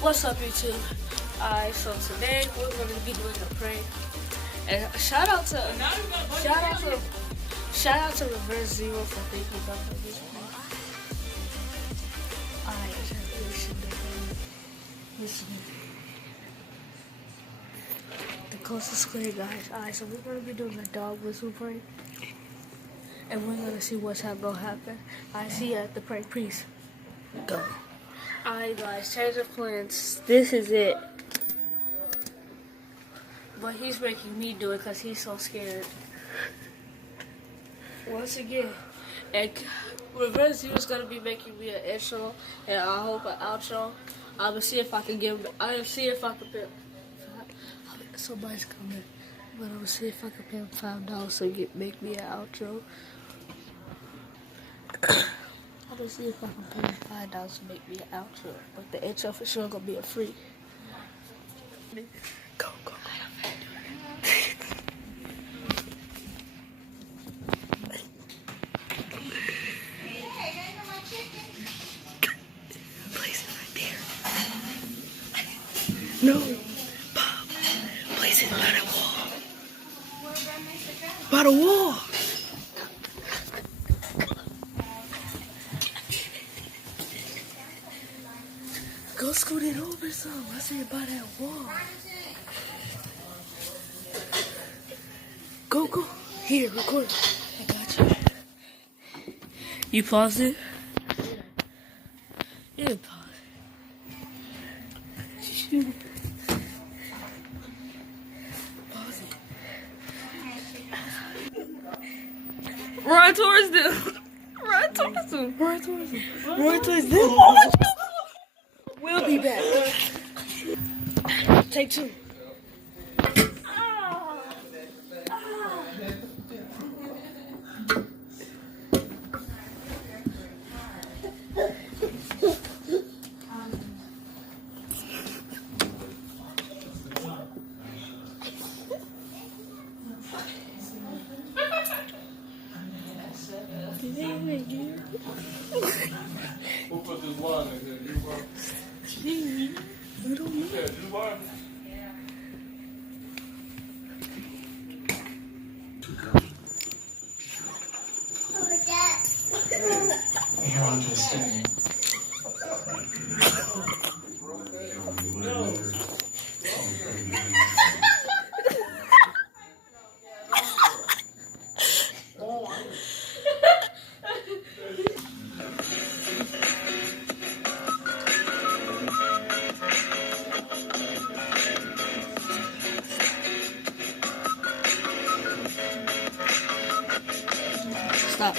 What's up, YouTube? Alright, so today we're going to be doing a prank. And shout out to Reverse Zero for thinking about this prank. Alright, listen. The coast is clear, guys. Alright, so we're going to be doing a dog whistle prank. And we're going to see what's going to happen. I see you at the prank. Please go. Alright, guys, change of plans. This is it. But he's making me do it because he's so scared. Once again, and Reverse Zero is gonna be making me an intro and I hope an outro. I'm gonna see if I can give. I'm gonna see if I can pay. Somebody's coming, but I'm gonna see if I can pay him $5 to make me an outro. I'm gonna see if I can pay him $5 to make me an outro, but the intro for sure gonna be a free. Go. No, Bob, place it by the wall. By the wall. Go scoot it over some. I see it by that wall. Go. Here, record. I got you. You paused it? Yeah, pause it. Run towards them. Run towards them. We'll be back. Take two. Who put this wine in here? You brought You don't know. Yeah, you brought it. You understand? Stop.